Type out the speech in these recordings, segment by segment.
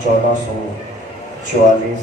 1444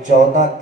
14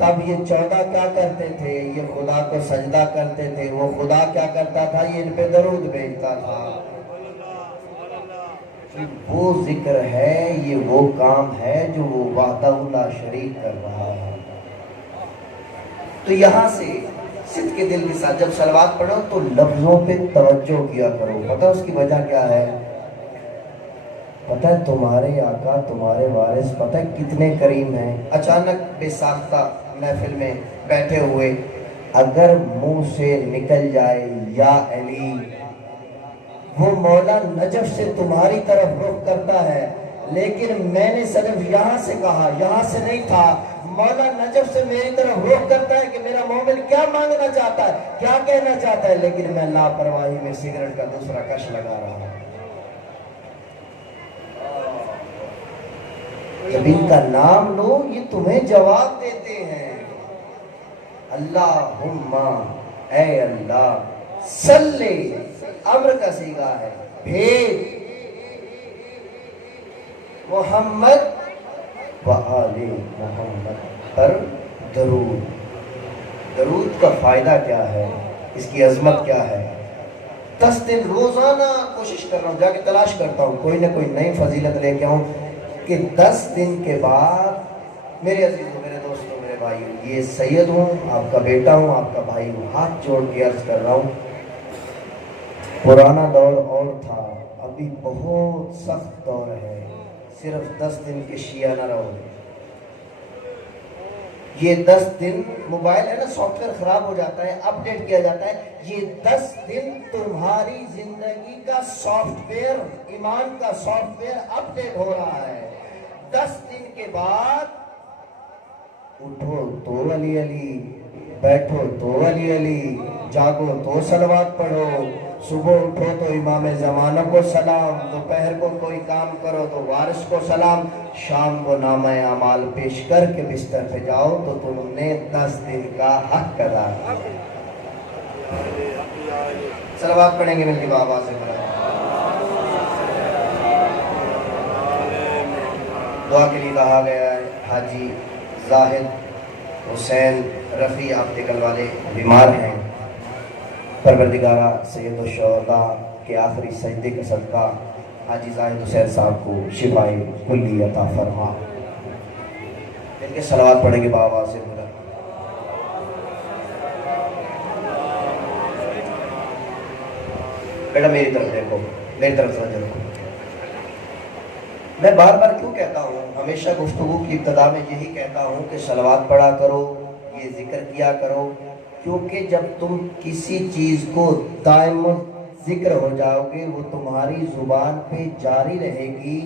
تب یہ 14 کیا کرتے تھے؟ یہ خدا کو سجدہ کرتے تھے. وہ خدا کیا کرتا تھا؟ یہ ان پہ درود بھیجتا تھا. وہ ذکر ہے، یہ وہ کام ہے جو وہ وحدہ لا شریک کر رہا ہے. تو یہاں سے صدق کے دل کے ساتھ جب صلوات پڑھو تو لفظوں پہ توجہ کیا کرو. پتہ اس کی وجہ کیا ہے؟ پتہ ہے تمہارے آقا، تمہارے وارث پتہ ہے کتنے کریم ہیں. اچانک بے ساختہ محفل میں بیٹھے ہوئے اگر منہ سے نکل جائے یا علی، وہ مولا نجف سے تمہاری طرف رخ کرتا ہے، لیکن میں نے صرف یہاں سے کہا، یہاں سے نہیں تھا. مولا نجف سے میری طرف رخ کرتا ہے کہ میرا مومن کیا مانگنا چاہتا ہے، کیا کہنا چاہتا ہے، لیکن میں لاپرواہی میں سگریٹ کا دوسرا کش لگا رہا ہوں. جب ان کا نام لو یہ تمہیں جواب دیتے ہیں. اللہم اے اللہ صلی، امر کا صیغہ ہے، بھیج محمد و آل محمد پر درود. درود کا فائدہ کیا ہے؟ اس کی عظمت کیا ہے؟ 10 دن روزانہ کوشش کر رہا ہوں، جا کے تلاش کرتا ہوں کوئی نہ کوئی نئی فضیلت لے کے آؤں کہ 10 دن کے بعد میرے عزیزوں، میرے دوستوں، میرے بھائیوں، یہ سید ہوں، آپ کا بیٹا ہوں، آپ کا بھائی ہوں، ہاتھ جوڑ کے عرض کر رہا ہوں. پرانا دور اور تھا، ابھی بہت سخت دور ہے. صرف 10 دن کے شیعہ نہ رہو. یہ 10 دن موبائل ہے نا، سافٹ ویئر خراب ہو جاتا ہے، اپ ڈیٹ کیا جاتا ہے. یہ 10 دن تمہاری زندگی کا سافٹ ویئر، ایمان کا سافٹ ویئر اپ ڈیٹ ہو رہا ہے. 10 دن کے بعد اٹھو تو علی علی، بیٹھو تو علی علی، جاگو تو صلوات پڑھو. صبح اٹھو تو امام زمانہ کو سلام، دوپہر کو کوئی کام کرو تو وارث کو سلام، شام کو نامہ اعمال پیش کر کے بستر پہ جاؤ تو تم نے 10 دن کا حق ادا کیا. صلوات پڑھیں گے مل کے بابا سے دعا کے لیے کہا گیا ہے. حاجی زاہد حسین رفیع آپٹیکل والے بیمار ہیں. پروردگارہ سید الشہداء کے آخری سجدے کا صدقہ حاجی زاہد حسین صاحب کو شفائے کلی عطا فرما. ان کے صلوات پڑھیں گے بابا سے بولا. بیٹا میری طرف دیکھو، میری طرف سے دیکھو. میں بار بار کیوں کہتا ہوں، ہمیشہ گفتگو کی ابتدا میں یہی کہتا ہوں کہ صلوات پڑھا کرو، یہ ذکر کیا کرو، کیونکہ جب تم کسی چیز کو دائم ذکر ہو جاؤ گے، وہ تمہاری زبان پہ جاری رہے گی.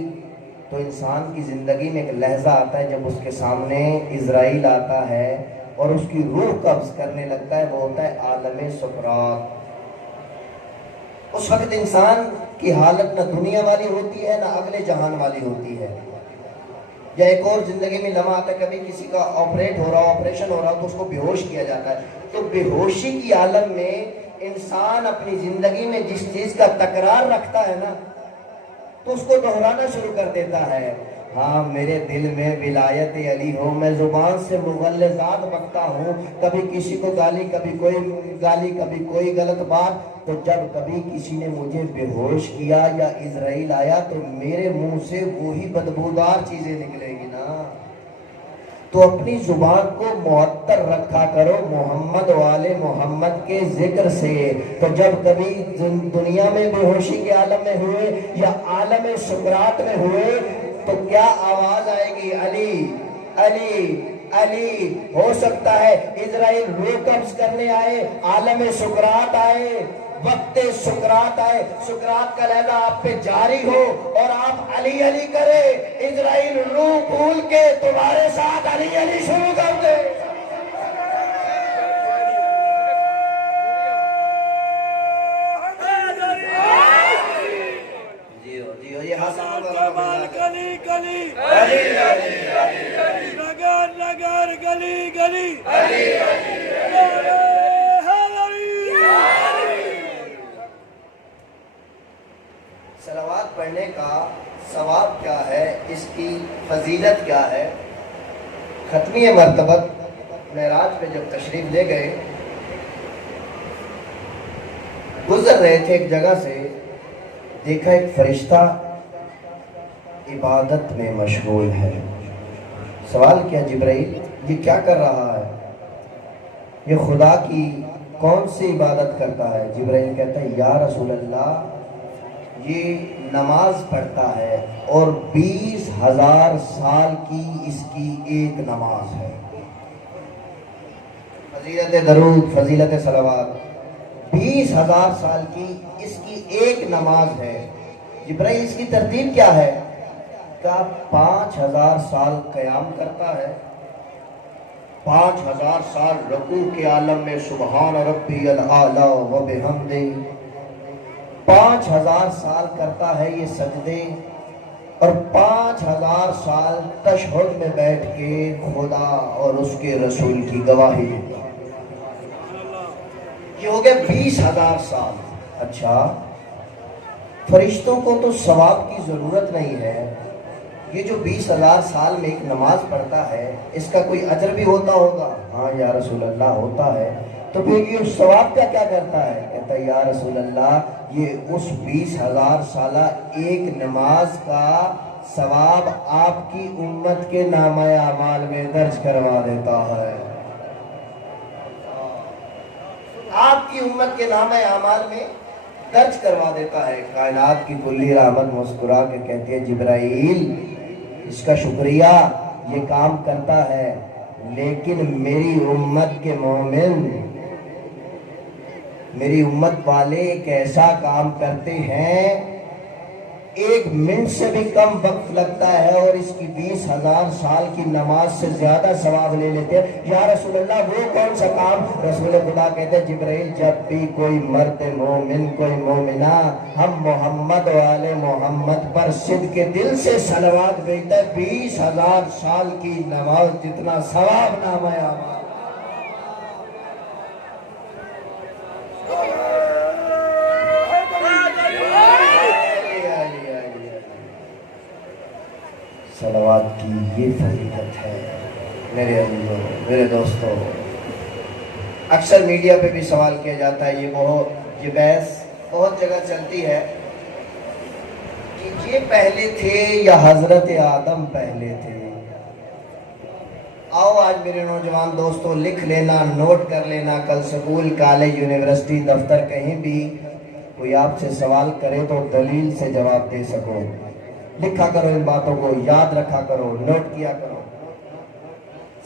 تو انسان کی زندگی میں ایک لحظہ آتا ہے جب اس کے سامنے عزرائیل آتا ہے اور اس کی روح قبض کرنے لگتا ہے، وہ ہوتا ہے عالم سکرات. اس وقت انسان کی حالت نہ دنیا والی ہوتی ہے نہ اگلے جہان والی ہوتی ہے. یا ایک اور زندگی میں لمحہ آتا ہے، کبھی کسی کا آپریشن ہو رہا ہو تو اس کو بے ہوش کیا جاتا ہے. تو بے ہوشی کی عالم میں انسان اپنی زندگی میں جس چیز کا تکرار رکھتا ہے نا تو اس کو دہرانا شروع کر دیتا ہے. ہاں میرے دل میں ولایت علی ہو، میں زبان سے مغلظات بکتا ہوں، کبھی کسی کو گالی، کبھی کوئی گالی، کبھی کوئی غلط بات. تو جب کبھی کسی نے مجھے بے ہوش کیا یا عزرائیل آیا تو میرے منہ سے وہی بدبودار چیزیں نکلے گی نا. تو اپنی زبان کو معطر رکھا کرو محمد والے محمد کے ذکر سے. تو جب کبھی دنیا میں بے ہوشی کے عالم میں ہوئے یا عالم سکرات میں ہوئے تو کیا آواز آئے گی؟ علی علی علی. ہو سکتا ہے عزرائیل روح قبض کرنے آئے، عالم سکرات آئے، وقت سکرات آئے، سکرات کا لہجہ آپ پہ جاری ہو اور آپ علی علی کرے، عزرائیل روح بھول کے تمہارے ساتھ علی علی شروع کر دے. گلی گلی نگر نگر گلی گلی صلوات پڑھنے کا ثواب کیا ہے، اس کی فضیلت کیا ہے؟ ختمی مرتبت معراج پہ جب تشریف لے گئے، گزر رہے تھے ایک جگہ سے، دیکھا ایک فرشتہ عبادت میں مشغول ہے۔ سوال کیا جبرائیل یہ کیا کر رہا ہے؟ یہ خدا کی کون سی عبادت کرتا ہے؟ جبرائیل کہتا ہے یا رسول اللہ یہ نماز پڑھتا ہے اور 20,000 سال کی اس کی ایک نماز ہے۔ فضیلت درود، فضیلت صلوات، 20,000 سال کی اس کی ایک نماز ہے۔ جبرائیل اس کی ترتیب کیا ہے؟ کہا 5,000 سال قیام کرتا ہے، 5,000 سال رکوع کے عالم میں سبحان ربی الاعلی و بحمدہ، 5,000 سال کرتا ہے یہ سجدے، اور 5,000 سال تشہد میں بیٹھ کے خدا اور اس کے رسول کی گواہی دیتا ہے۔ یہ ہو گئے 20,000 سال۔ اچھا، فرشتوں کو تو ثواب کی ضرورت نہیں ہے، یہ جو 20,000 سال میں ایک نماز پڑھتا ہے اس کا کوئی اجر بھی ہوتا ہوگا؟ ہاں یا رسول اللہ ہوتا ہے۔ تو پھر یہ ثواب کا کیا کرتا ہے؟ کہتا ہے یا رسول اللہ یہ اس 20,000 سالہ ایک نماز کا ثواب آپ کی امت کے نامہ اعمال میں درج کروا دیتا ہے۔ آپ کی امت کے نامہ اعمال میں درج کروا دیتا ہے۔ کائنات کی کلی رحمت مسکرا کے کہتی ہے جبرائیل اس کا شکریہ، یہ کام کرتا ہے، لیکن میری امت کے مومن، میری امت والے ایک ایسا کام کرتے ہیں ایک منٹ سے بھی کم وقت لگتا ہے اور اس کی 20,000 سال کی نماز سے زیادہ ثواب لے لیتے ہیں۔ یا رسول اللہ وہ کون سا کام؟ رسول خدا کہتے ہیں جبرائیل جب بھی کوئی مرد مومن، کوئی مومنہ ہم محمد والے محمد پر صدق کے دل سے صلوات بھیجتا ہے، 20,000 سال کی نماز جتنا ثواب نامہ اعمال۔ صلوات کی یہ فضیلت ہے میرے عزیزوں، میرے دوستوں۔ اکثر میڈیا پہ بھی سوال کیا جاتا ہے، یہ بحث بہت جگہ چلتی ہے کہ یہ پہلے تھے یا حضرت آدم پہلے تھے۔ آؤ آج میرے نوجوان دوستوں لکھ لینا، نوٹ کر لینا، کل سکول، کالج، یونیورسٹی، دفتر کہیں بھی کوئی آپ سے سوال کرے تو دلیل سے جواب دے سکو۔ لکھا کرو، ان باتوں کو یاد رکھا کرو، نوٹ کیا کرو۔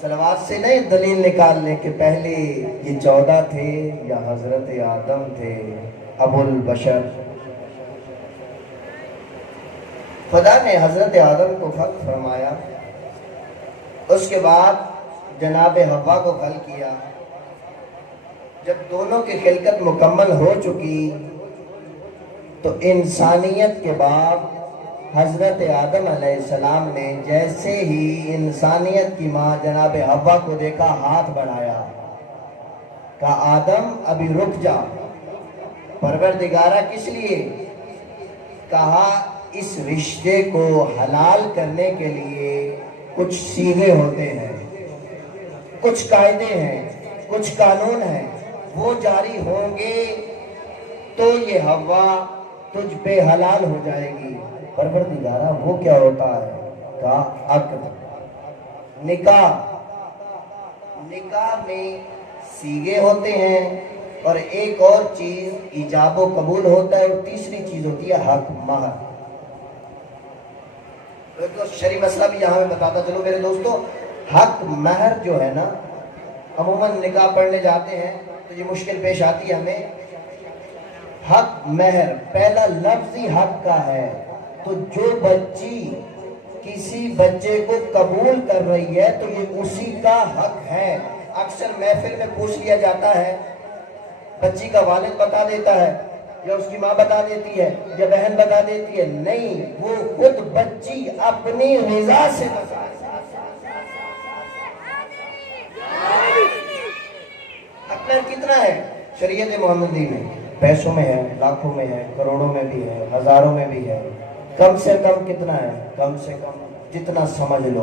صلوات سے نہیں دلیل نکالنے کہ پہلے یہ 14 تھے یا حضرت آدم تھے ابو البشر۔ خدا نے حضرت آدم کو خلق فرمایا، اس کے بعد جناب حوا کو خلق کیا۔ جب دونوں کی خلقت مکمل ہو چکی تو انسانیت کے بعد حضرت آدم علیہ السلام نے جیسے ہی انسانیت کی ماں جناب حوا کو دیکھا ہاتھ بڑھایا، کہا آدم ابھی رک جا۔ پروردگارہ کس لیے؟ کہا اس رشتے کو حلال کرنے کے لیے کچھ سیغے ہوتے ہیں، کچھ قاعدے ہیں، کچھ قانون ہیں، وہ جاری ہوں گے تو یہ حوا تجھ پہ حلال ہو جائے گی۔ پروردگارہ وہ کیا ہوتا ہے؟ کہا عقد، نکاح۔ نکاح میں سیغے ہوتے ہیں اور ایک اور چیز ایجاب و قبول ہوتا ہے، اور تیسری چیز ہوتی ہے حق، مہر۔ تو شرعی مسئلہ بھی یہاں میں بتاتا چلو میرے دوستو۔ حق مہر جو ہے نا، عموماً نکاح پڑھنے جاتے ہیں تو یہ مشکل پیش آتی ہے ہمیں۔ حق مہر پہلا لفظ ہی حق کا ہے، تو جو بچی کسی بچے کو قبول کر رہی ہے تو یہ اسی کا حق ہے۔ اکثر محفل میں پوچھ لیا جاتا ہے، بچی کا والد بتا دیتا ہے یا اس کی ماں بتا دیتی ہے یا بہن بتا دیتی ہے، نہیں، وہ خود بچی اپنی رضا سے بتا۔ حق کتنا ہے شریعت محمدی میں؟ پیسوں میں ہے، لاکھوں میں ہے، کروڑوں میں بھی ہے، ہزاروں میں بھی ہے۔ کم سے کم کتنا ہے؟ کم سے کم جتنا سمجھ لو،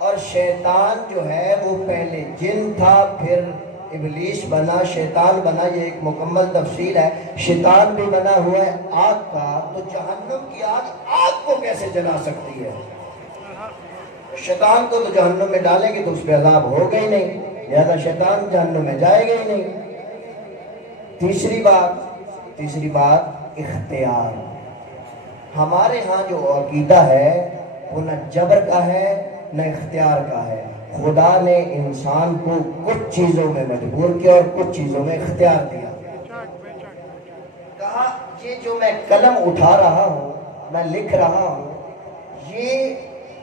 اور شیطان جو ہے وہ پہلے جن تھا، پھر ابلیس بنا، شیطان بنا، یہ ایک مکمل تفصیل ہے۔ شیطان بھی بنا ہوا ہے آگ کا، تو جہنم کی آگ کو کیسے جلا سکتی ہے؟ شیطان کو تو جہنم میں ڈالیں گے تو اس پہ عذاب ہوگا ہی نہیں، لہذا شیطان جہنم میں جائے گا ہی نہیں۔ تیسری بات اختیار۔ ہمارے ہاں جو عقیدہ ہے وہ نہ جبر کا ہے نہ اختیار کا ہے۔ خدا نے انسان کو کچھ چیزوں میں مجبور کیا اور کچھ چیزوں میں اختیار دیا۔ کہا یہ جو میں قلم اٹھا رہا ہوں، میں لکھ رہا ہوں، یہ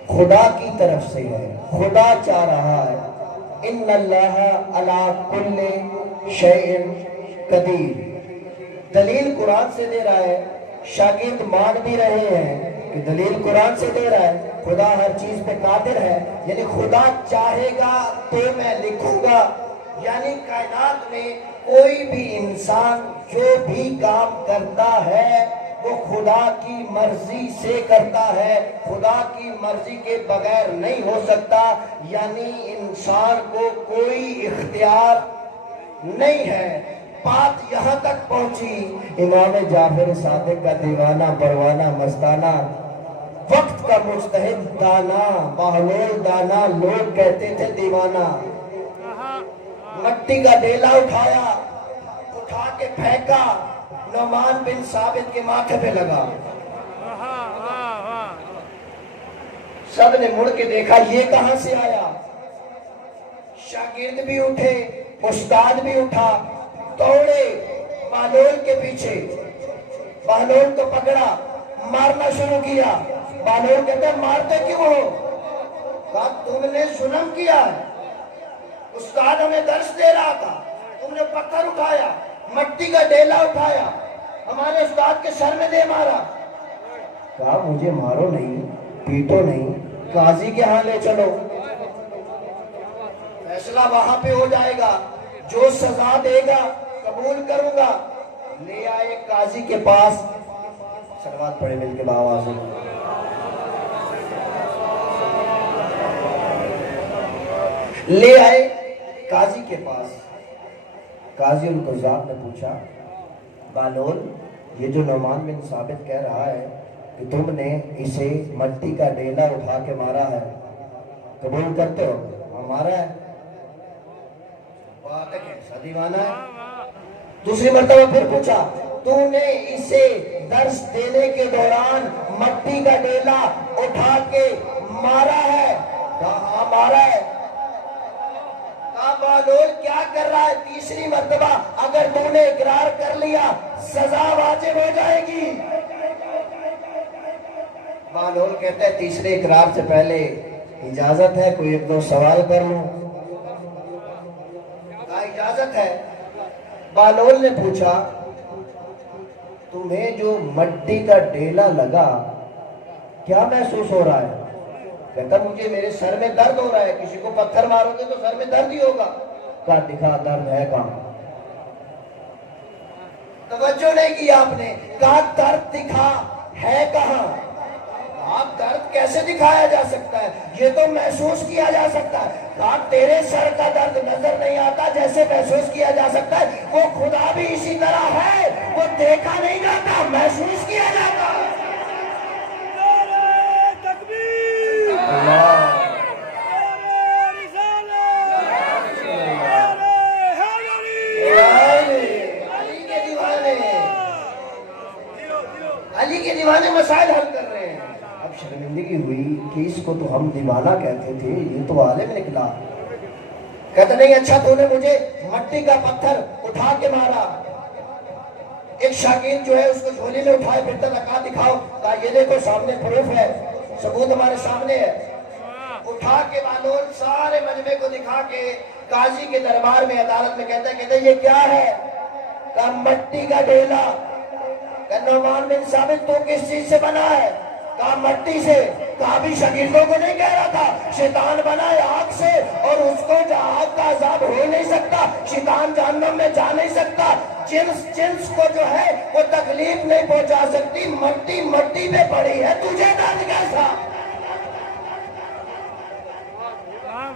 خدا کی طرف سے ہے، خدا چاہ رہا ہے۔ ان اللہ علی کل شیء قدیر۔ دلیل قرآن سے دے رہا ہے، شاگرد مان بھی رہے ہیں کہ دلیل قرآن سے دے رہا ہے، خدا ہر چیز پہ قادر ہے، یعنی خدا چاہے گا تو میں لکھوں گا۔ یعنی کائنات میں کوئی بھی انسان جو بھی کام کرتا ہے وہ خدا کی مرضی سے کرتا ہے، خدا کی مرضی کے بغیر نہیں ہو سکتا۔ یعنی انسان کو کوئی اختیار نہیں ہے۔ بات یہاں تک پہنچی، امام جعفر صادق کا دیوانہ پروانہ مستانہ، وقت کا مجتہد دانا، بہلول دانا، لوگ کہتے تھے دیوانہ، مٹی کا ڈیلا اٹھا کے پھینکا، نعمان بن ثابت کے ماتھے پہ لگا۔ سب نے مڑ کے دیکھا یہ کہاں سے آیا؟ شاگرد بھی اٹھے، استاد بھی اٹھا، دوڑے بہلول کے پیچھے، بہلول کو پکڑا، مارنا شروع کیا۔ بہلول کہتا ہے مارتے کیوں ہو؟ کہا تم نے ظلم کیا ہے، استاد ہمیں درس دے رہا تھا، تم نے پتھر اٹھایا، مٹی کا ڈیلا اٹھایا، ہمارے استاد کے سر میں دے مارا۔ کہا مجھے مارو نہیں، پیٹو نہیں، قاضی کے ہاں لے چلو، فیصلہ وہاں پہ ہو جائے گا، جو سزا دے گا قبول کروں گا۔ لے آئے قاضی کے پاس، صلوات پڑھے مل کے باواز میں۔ لے آئے قاضی کے پاس، قاضی القضات نے پوچھا بہلول یہ جو نعمان بن ثابت کہہ رہا ہے کہ تم نے اسے مٹی کا ڈیلا اٹھا کے مارا ہے، قبول کرتے ہو؟ ہمارا ہے، بات ہے کیسا دیوانہ ہے۔ دوسری مرتبہ پھر پوچھا تو نے اسے درس دینے کے دوران مٹی کا ڈیلا اٹھا کے مارا ہے؟ کہا ہاں مارا ہے۔ کہا بہلول کیا کر رہا ہے؟ تیسری مرتبہ اگر تو نے اقرار کر لیا سزا واجب ہو جائے گی۔ بہلول کہتا ہے تیسرے اقرار سے پہلے اجازت ہے کوئی ایک دو سوال کر لوں؟ کہا اجازت ہے۔ بہلول نے پوچھا تمہیں جو مٹی کا ڈیلا لگا کیا محسوس ہو رہا ہے؟ کہتا مجھے میرے سر میں درد ہو رہا ہے، کسی کو پتھر مارو گے تو سر میں درد ہی ہوگا۔ کہا دکھا درد ہے کہاں؟ توجہ نہیں کی آپ نے، کہا درد دکھا ہے کہاں؟ آپ درد کیسے دکھایا جا سکتا ہے؟ یہ تو محسوس کیا جا سکتا ہے۔ کہا تیرے سر کا درد نظر نہیں آتا جیسے محسوس کیا جا سکتا ہے، وہ خدا بھی اسی طرح ہے، وہ دیکھا نہیں جاتا، محسوس کیا جاتا ہے۔ نعرہ تکبیر، نعرہ رسالت، نعرہ حیدری۔ علی کے دیوانے، علی کے دیوانے مسائل حل کر رہے ہیں۔ اب شرمندگی ہوئی کہ اس کو تو ہم دیوانہ کہتے تھے، یہ تو عالم نکلا۔ کہتا نہیں اچھا تو نے مجھے مٹی کا پتھر اٹھا کے مارا۔ ایک شاگرد جو ہے اس کو جھولی میں اٹھائے پھرتا لگا دکھاؤ، کہا یہ دیکھو سامنے پروف ہے، ثبوت ہمارے سامنے ہے۔ اٹھا کے بہلول سارے مجمع کو دکھا کے قاضی کے دربار میں عدالت میں کہتا ہے یہ کیا ہے؟ کہا مٹی کا ڈیلا۔ کہا نعمان بن ثابت تو کس چیز سے بنا ہے؟ کہا مٹی سے۔ کہا بھی شاگردوں کو نہیں کہہ رہا تھا شیطان بنا ہے آگ سے، اور اس کو آگ کا عذاب ہو نہیں سکتا، شیطان جہنم میں جا نہیں سکتا، جنس کو جو ہے وہ تکلیف نہیں پہنچا سکتی، مٹی پہ پڑی ہے، تجھے درد کیسا؟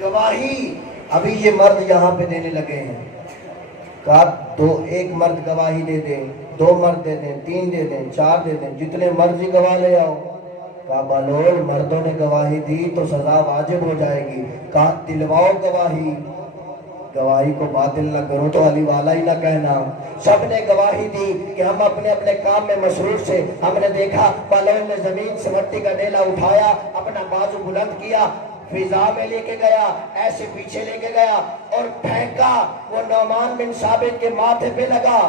گواہی ابھی یہ مرد یہاں پہ دینے لگے ہیں. کہا ایک مرد گواہی دے دیں, 2 مرد دے دیں, 3 دے دیں, 4 دے دیں, جتنے مرضی گواہ لے آؤ. کہا بالول مردوں نے گواہی دی تو سزا واجب ہو جائے گی. کہا دلواؤ گواہی, گواہی کو باطل نہ کرو تو علی والا ہی نہ کہنا. سب نے گواہی دی کہ ہم اپنے اپنے کام میں مصروف سے. ہم نے دیکھا بالول نے زمین سے مٹی کا ڈیلا اٹھایا, اپنا بازو بلند کیا, فضا میں لے کے گیا, ایسے پیچھے لے کے گیا اور پھینکا. وہ نعمان بن ثابت کے ماتھے پہ لگا.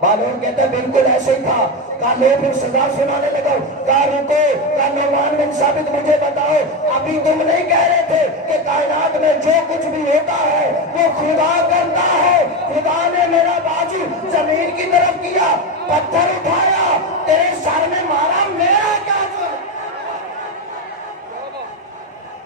بالول کہتا ہے بالکل ایسے ہی تھا. کہا لو پھر سزا سنانے لگا. کہا رکو. کہا نعمان بن ثابت مجھے بتاؤ, ابھی تم نہیں کہہ رہے تھے کہ کائنات میں جو کچھ بھی ہوتا ہے وہ خدا کرتا ہے. خدا نے میرا بازو زمین کی طرف کیا, پتھر اٹھایا, تیرے سر میں مارا, میرا کیا جو ہے.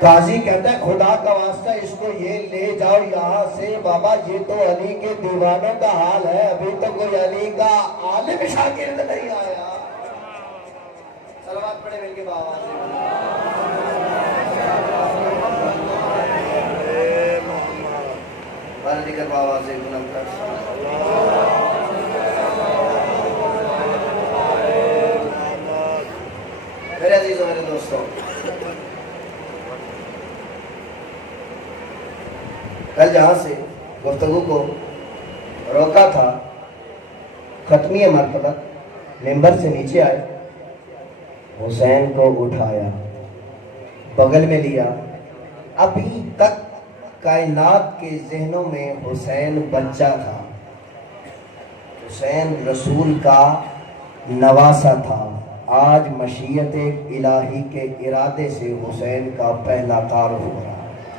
قاضی کہتا ہے خدا کا واسطہ اس کو یہ لے جاؤ یہاں سے. بابا یہ تو علی کے دیوانوں کا حال ہے, ابھی تو کوئی علی کا عالم شاگرد نہیں آیا. صلوات پڑھے مل کے بابا سے. بارہ دیگر بابا سے بلند کر. میرے عزیزوں میرے دوستوں, کل جہاں سے گفتگو کو روکا تھا, ختمی مرتبہ ممبر سے نیچے آئے, حسین کو اٹھایا, بغل میں لیا. ابھی تک کائنات کے ذہنوں میں حسین بچہ تھا, حسین رسول کا نواسا تھا. آج مشیت الہی کے ارادے سے حسین کا پہلا تعارف ہو رہا.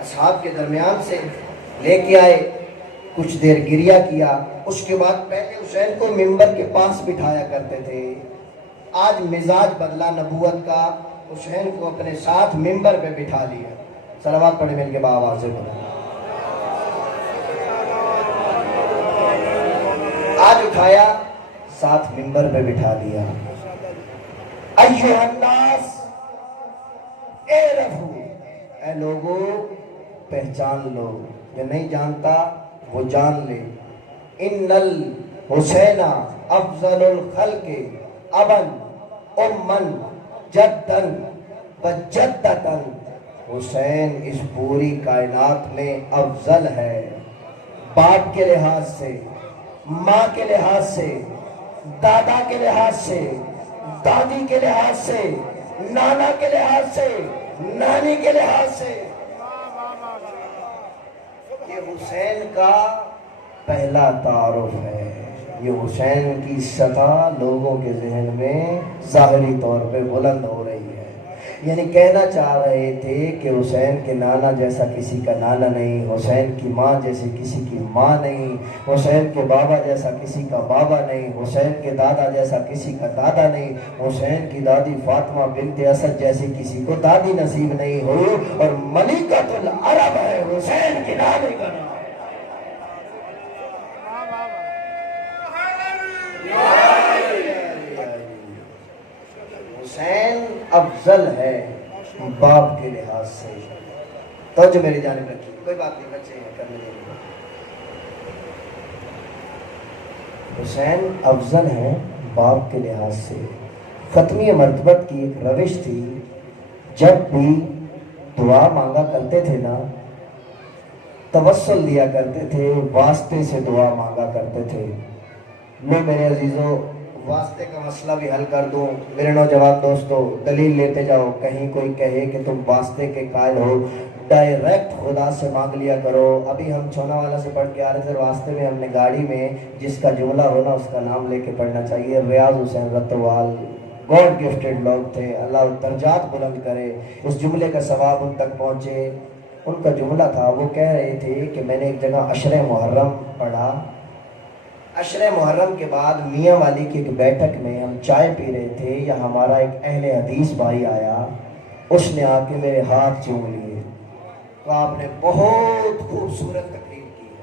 اصحاب کے درمیان سے لے کے آئے, کچھ دیر گریہ کیا. اس کے بعد پہلے حسین کو ممبر کے پاس بٹھایا کرتے تھے, آج مزاج بدلا نبوت کا, حسین کو اپنے ساتھ ممبر پہ بٹھا لیا. صلوات پڑھے مل کے بآواز سے بولا. آج اٹھایا, ساتھ ممبر پہ بٹھا دیا. ایھا الناس اعرفوا, اے لوگو پہچان لو, جو نہیں جانتا وہ جان لے. ان الحسین افضل الخلق ابن امن جدن وجدتن. حسین اس پوری کائنات میں افضل ہے, باپ کے لحاظ سے, ماں کے لحاظ سے, دادا کے لحاظ سے, دادی کے لحاظ سے, نانا کے لحاظ سے, نانی کے لحاظ سے. یہ حسین کا پہلا تعارف ہے. یہ حسین کی سطح لوگوں کے ذہن میں ظاہری طور پہ بلند ہو رہی ہے. یعنی کہنا چاہ رہے تھے کہ حسین کے نانا جیسا کسی کا نانا نہیں, حسین کی ماں جیسی کسی کی ماں نہیں, حسین کے بابا جیسا کسی کا بابا نہیں, حسین کے دادا جیسا کسی کا دادا نہیں, حسین کی دادی فاطمہ بنت اسد جیسی کسی کو دادی نصیب نہیں ہوئی, اور ملکۃ العرب ہے حسین کی نانی کا نام. حسین افضل ہے باپ کے لحاظ سے. توجہ میری جانب رکھیے, کوئی بات نہیں, بچے ہیں کرنے دیں. حسین افضل ہے باپ کے لحاظ سے. ختمی مرتبت کی ایک روش تھی, جب بھی دعا مانگا کرتے تھے نا, توسل دیا کرتے تھے, واسطے سے دعا مانگا کرتے تھے. لو میرے عزیزوں, واسطے کا مسئلہ بھی حل کر دوں. میرے نوجوان دوستو, دلیل لیتے جاؤ. کہیں کوئی کہے کہ تم واسطے کے قائل ہو, ڈائریکٹ خدا سے مانگ لیا کرو. ابھی ہم چھونا والا سے پڑھ کے آ رہے تھے, واسطے میں ہم نے گاڑی میں جس کا جملہ ہونا اس کا نام لے کے پڑھنا چاہیے. ریاض حسین رتوال گاڈ گفٹڈ لوگ تھے, اللہ درجات بلند کرے. اس جملے کا ثواب ان تک پہنچے. ان کا جملہ تھا, وہ کہہ رہے تھے کہ میں نے ایک جگہ عشر محرم پڑھا. عشر محرم کے بعد میاں والی کی ایک بیٹھک میں ہم چائے پی رہے تھے, یا ہمارا ایک اہل حدیث بھائی آیا, اس نے آ کے میرے ہاتھ چوم لیے. تو آپ نے بہت خوبصورت تقریر کی ہے,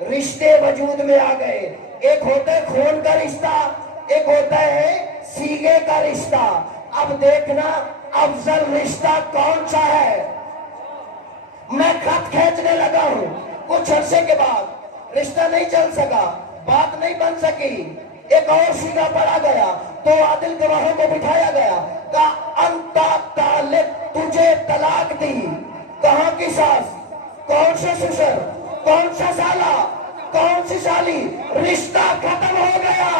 رشتے وجود میں آ گئے. ایک ہوتا ہے خون کا رشتہ, ایک ہوتا ہے سیگے کا رشتہ. اب دیکھنا افضل رشتہ کون سا ہے. میں خط کھینچنے لگا ہوں, کچھ عرصے کے بعد رشتہ نہیں چل سکا, بات نہیں بن سکی, ایک اور سیگا پڑا گیا. تو عادل گواہوں کو بٹھایا گیا, کہا انتا طالب, تجھے طلاق دی. کہاں کی ساس, کون سے سسر, کون سا سالہ, کون سی سالی, رشتہ ختم ہو گیا.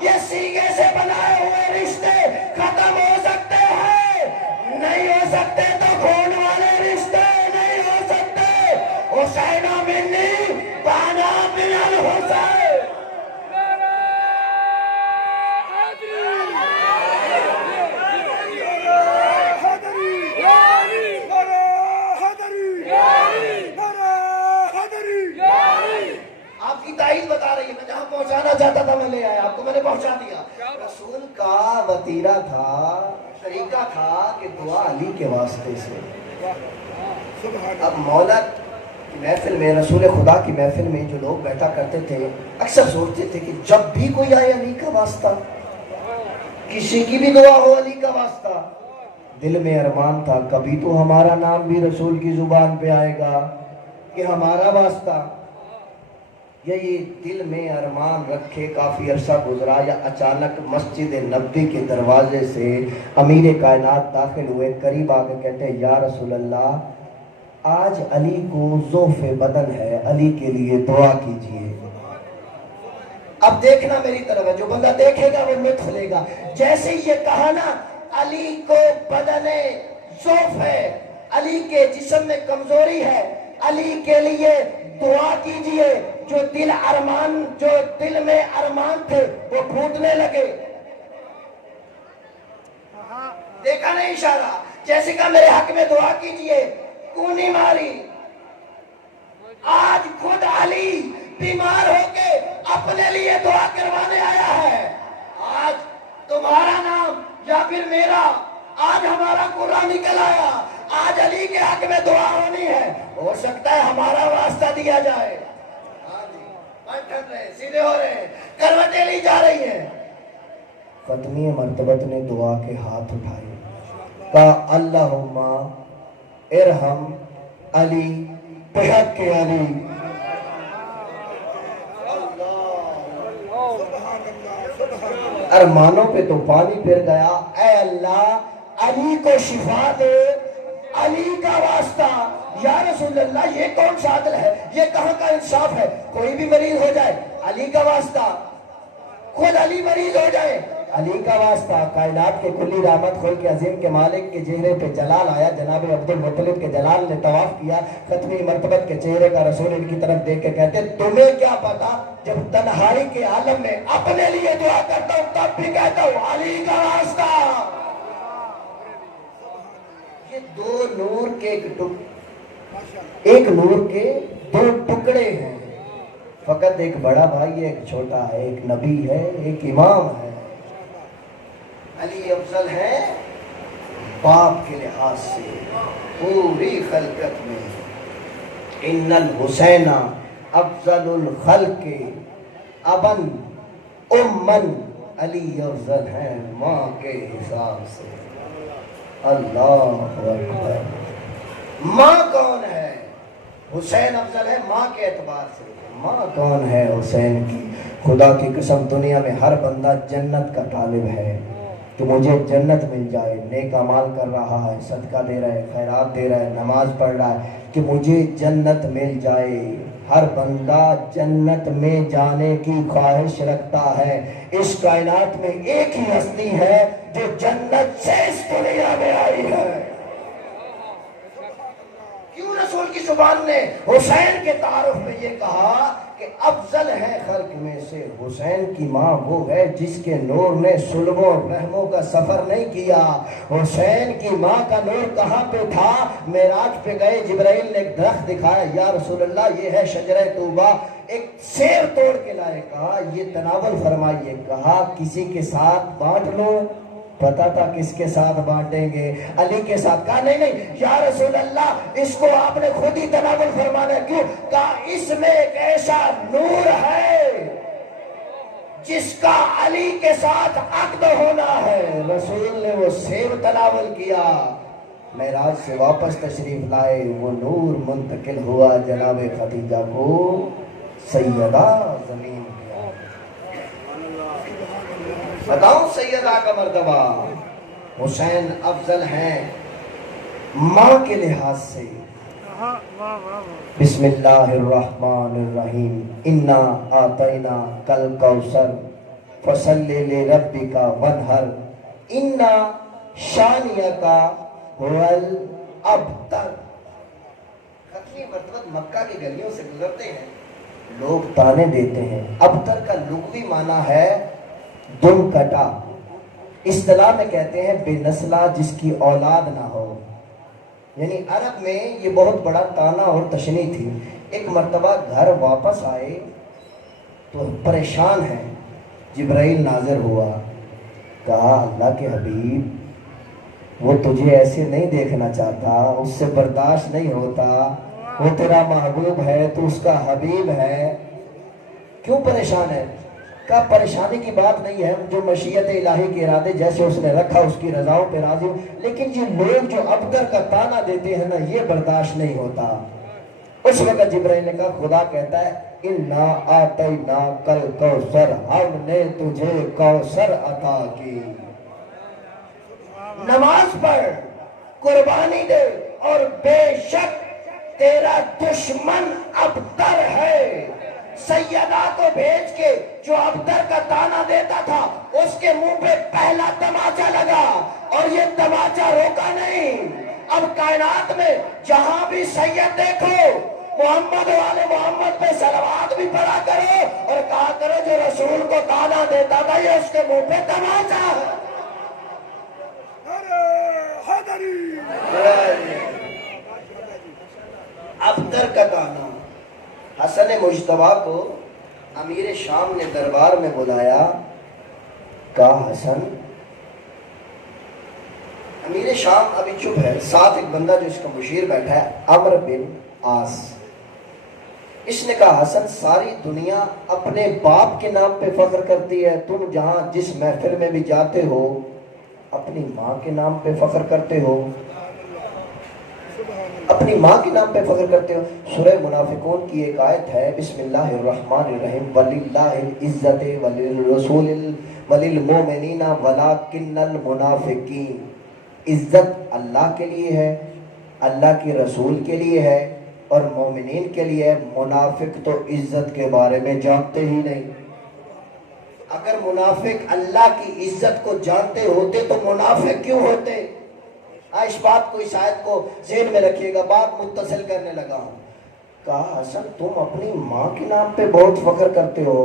یہ سیگے سے بنائے ہوئے رشتے ختم ہو سکتے ہیں, نہیں ہو سکتے تو خون والے رشتے نہیں ہو سکتے. حسین منی بانا من الحسین. آپ کی تائید بتا رہی ہے, میں جہاں پہنچانا چاہتا تھا میں لے آیا, آپ کو میں نے پہنچا دیا. رسول کا وتیرہ تھا, طریقہ تھا کہ دعا علی کے واسطے سے. اب مولا کی محفل میں, رسول خدا کی محفل میں جو لوگ بیٹھا کرتے تھے اکثر سوچتے تھے کہ جب بھی کوئی آئے علی کا واسطہ, کسی کی بھی دعا ہو علی کا واسطہ. دل میں ارمان تھا کبھی تو ہمارا نام بھی رسول کی زبان پہ آئے گا کہ ہمارا واسطہ. یہ دل میں ارمان رکھے کافی عرصہ گزرا, یا اچانک مسجد نبوی کے دروازے سے امیر کائنات داخل ہوئے, قریب آ کے کہتے ہیں یا رسول اللہ, آج علی کو ضعف بدن ہے, علی کے لیے دعا کیجئے. اب دیکھنا میری طرف ہے, جو بندہ دیکھے گا وہ مت کھلے گا. جیسے یہ کہا نا علی کو بدن ضعف ہے, علی کے جسم میں کمزوری ہے, علی کے لیے دعا کیجئے. جو دل میں ارمان تھے وہ پھوٹنے لگے. دیکھا نہیں اشارہ, جیسے کہ میرے حق میں دعا کیجئے, کونی ماری. آج خود علی بیمار ہو کے اپنے لیے دعا کروانے آیا ہے. آج تمہارا نام یا پھر میرا, آج ہمارا قرآن نکل آیا, آج علی کے حق میں دعا ہونی ہے. ہو سکتا ہے ہمارا واسطہ دیا جائے. سیدھے ہو رہے ہیں, کروٹیں لی جا رہی ہیں. ختمی مرتبت نے دعا کے ہاتھ اٹھائے, کہا اللہم ارحم علی بحق علی. ارمانوں پہ تو پانی پھر گیا. اے اللہ علی کو شفا دے, علی کا واسطہ. یا رسول اللہ یہ کون سا عدل ہے, یہ کہاں کا انصاف ہے. کوئی بھی مریض ہو جائے علی کا واسطہ, خود علی مریض ہو جائے علی کا واسطہ. کائنات کے کلی رحمت کھول کے عظیم کے مالک کے چہرے پہ جلال آیا. جناب عبد المطلب کے جلال نے طواف کیا, ختمی مرتبت کے چہرے کا رسول ان کی طرف دیکھ کے کہتے تمہیں کیا پتا, جب تنہائی کے عالم میں اپنے لیے دعا کرتا ہوں تب بھی کہتا ہوں علی کا واسطہ. یہ دو نور کے ایک نور کے دو ٹکڑے ہیں. فقط ایک بڑا بھائی ہے, ایک چھوٹا ہے, ایک نبی ہے, ایک امام ہے. علی افضل ہے باپ کے لحاظ سے پوری خلقت میں. ان الحسین افضل الخلق ابن امن, علی افضل ہے ماں کے حساب سے. اللہ اکبر. ماں کون ہے؟ حسین افضل ہے ماں کے اعتبار سے. ماں کون ہے حسین کی؟ خدا کی قسم دنیا میں ہر بندہ جنت کا طالب ہے کہ مجھے جنت مل جائے. نیک اعمال کر رہا ہے, صدقہ دے رہا ہے, خیرات دے رہا ہے, نماز پڑھ رہا ہے کہ مجھے جنت مل جائے. ہر بندہ جنت میں جانے کی خواہش رکھتا ہے. اس کائنات میں ایک ہی ہستی ہے جو جنت سے اس دنیا میں آئی ہے. کیوں رسول کی زبان نے حسین کے تعارف میں یہ کہا کہ افضل ہے خلق میں سے. حسین کی ماں وہ ہے جس کے نور نے سلبوں اور رحموں کا سفر نہیں کیا. حسین کی ماں کا نور کہاں پہ تھا؟ معراج پہ گئے, جبرائیل نے ایک درخت دکھایا, یا رسول اللہ یہ ہے شجرہ طوبہ. ایک سیر توڑ کے لائے, کہا یہ تناول فرمائیے. کہا کسی کے ساتھ بانٹ لو, پتا تھا کس کے ساتھ بانٹیں گے، علی کے ساتھ۔ کہا نہیں نہیں یا رسول اللہ، اس کو آپ نے خود ہی تناول فرمانا ہے۔ کیوں؟ کہا اس میں ایک ایسا نور ہے جس کا علی کے ساتھ عقد ہونا ہے۔ رسول نے وہ سیب تناول کیا، معراج سے واپس تشریف لائے، وہ نور منتقل ہوا جناب خدیجہ کو سیدہ زمین کیا۔ بتاؤ سیدہ کا مرتبہ، حسین افضل ہیں ماں کے لحاظ سے۔ واہ واہ واہ، بسم اللہ الرحمن الرحیم، انا آتینا کل کوثر فصلی لربک وانحر انا شانیک هو الابتر۔ کتنی مرتبہ مکہ کی گلیوں سے گزرتے ہیں، لوگ تانے دیتے ہیں۔ ابتر کا لغوی معنی ہے دم کٹا، اصطلاح میں کہتے ہیں بے نسلہ، جس کی اولاد نہ ہو۔ یعنی عرب میں یہ بہت بڑا تانا اور تشنیع تھی۔ ایک مرتبہ گھر واپس آئے تو پریشان ہیں، جبرائیل نازل ہوا، کہا اللہ کے حبیب وہ تجھے ایسے نہیں دیکھنا چاہتا، اس سے برداشت نہیں ہوتا، وہ تیرا محبوب ہے، تو اس کا حبیب ہے، کیوں پریشان ہے؟ کہا پریشانی کی بات نہیں ہے، جو مشیت الہی کے ارادے جیسے اس نے رکھا اس کی رضاؤں پہ راضی ہوں، لیکن یہ لوگ جو ابتر کا تانا دیتے ہیں نا، یہ برداشت نہیں ہوتا۔ اس وقت جبرائیل نے کہا خدا کہتا ہے انا آتینا کل کوثر، ہم نے تجھے کوثر عطا کی، نماز پڑھ، قربانی دے، اور بے شک تیرا دشمن ابتر ہے۔ سیدہ کو بھیج کے جو ابتر کا تانا دیتا تھا اس کے منہ پہ پہلا تماچا لگا، اور یہ تماچا روکا نہیں۔ اب کائنات میں جہاں بھی سید دیکھو، محمد والے محمد پہ صلوات بھی پڑھا کرو اور کہا کرو جو رسول کو تانا دیتا تھا یہ اس کے منہ پہ تماچا ہے۔ ابتر کا تانا۔ حسن مجتبیٰ کو امیر شام نے دربار میں بلایا، کہا حسن، امیر شام ابھی چپ ہے، ساتھ ایک بندہ جو اس کا مشیر بیٹھا ہے عمرو بن عاص۔ اس نے کہا حسن ساری دنیا اپنے باپ کے نام پہ فخر کرتی ہے، تم جہاں جس محفل میں بھی جاتے ہو اپنی ماں کے نام پہ فخر کرتے ہو، اپنی ماں کے نام پہ فخر کرتے ہو۔ سورہ منافقون کی ایک آیت ہے، بسم اللہ الرحمن الرحیم، وَلِلَّهِ الْعِزَّةُ وَلِلرَّسُولِ وَلِلْمُؤْمِنِينَ وَلَكِنَّ الْمُنَافِقِينَ۔ عزت اللہ کے لیے ہے، اللہ کی رسول کے لیے ہے اور مومنین کے لیے ہے۔ منافق تو عزت کے بارے میں جانتے ہی نہیں۔ اگر منافق اللہ کی عزت کو جانتے ہوتے تو منافق کیوں ہوتے؟ اس بات کو، اس آیت کو ذہن میں رکھیے گا، بات متصل کرنے لگا ہوں۔ کہا حسن تم اپنی ماں کے نام پہ بہت فخر کرتے ہو۔